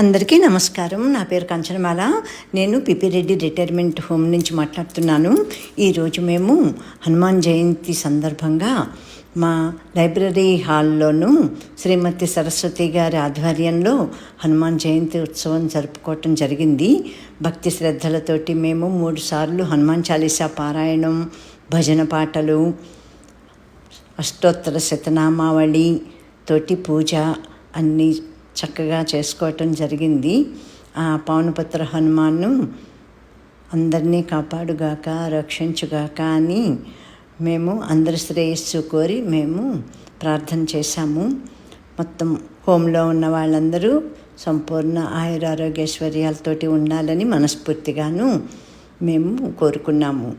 అందరికీ నమస్కారం. నా పేరు కంచనమాల. నేను పిపిరెడ్డి రిటైర్మెంట్ హోమ్ నుంచి మాట్లాడుతున్నాను. ఈరోజు మేము హనుమాన్ జయంతి సందర్భంగా మా లైబ్రరీ హాల్లోనూ శ్రీమతి సరస్వతి గారి ఆధ్వర్యంలో హనుమాన్ జయంతి ఉత్సవం జరుపుకోవటం జరిగింది. భక్తి శ్రద్ధలతోటి మేము 3 సార్లు హనుమాన్ చాలీసా పారాయణం, భజన పాటలు, అష్టోత్తర శతనామావళి తోటి పూజ అన్నీ చక్కగా చేసుకోవటం జరిగింది. ఆ పవనపుత్ర హనుమాన్ను అందరినీ కాపాడుగాక, రక్షించుగాక అని మేము అందరి శ్రేయస్సు కోరి మేము ప్రార్థన చేశాము. మొత్తం హోంలో ఉన్న వాళ్ళందరూ సంపూర్ణ ఆయురారోగ్యైశ్వర్యాలతోటి ఉండాలని మనస్ఫూర్తిగాను మేము కోరుకున్నాము.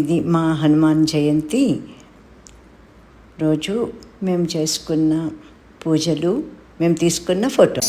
ఇది మా హనుమాన్ జయంతి రోజు మేము చేసుకున్న పూజలు, మేము తీసుకున్న ఫోటో.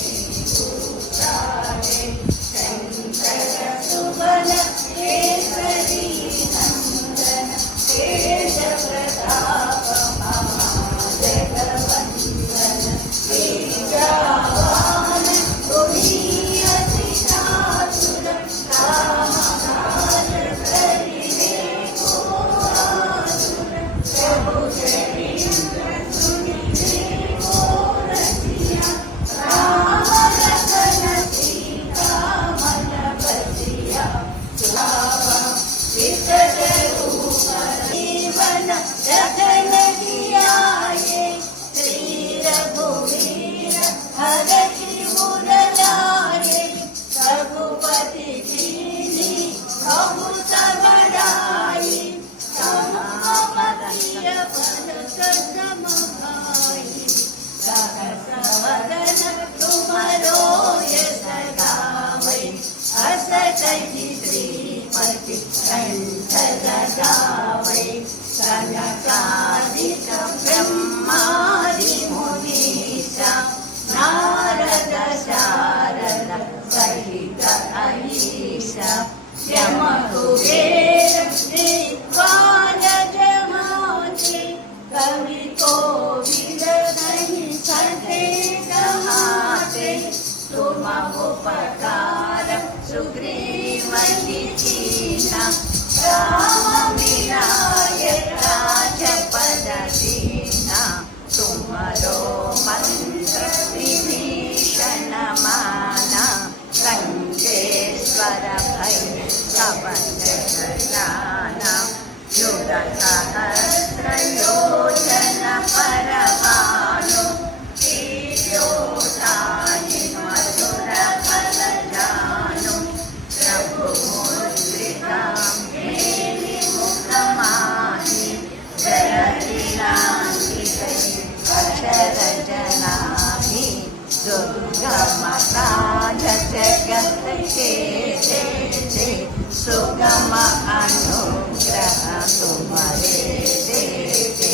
सुगम अनुग्रह तुम्हारे देते,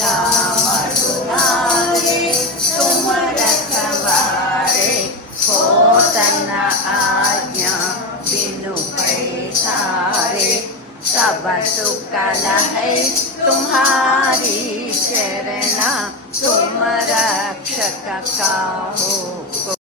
राम दुलारे तुम रखवारे, होतन आज्ञा बिनु पैसारे, सब सुख है तुम्हारी शरणा, तुम रक्षक काहू।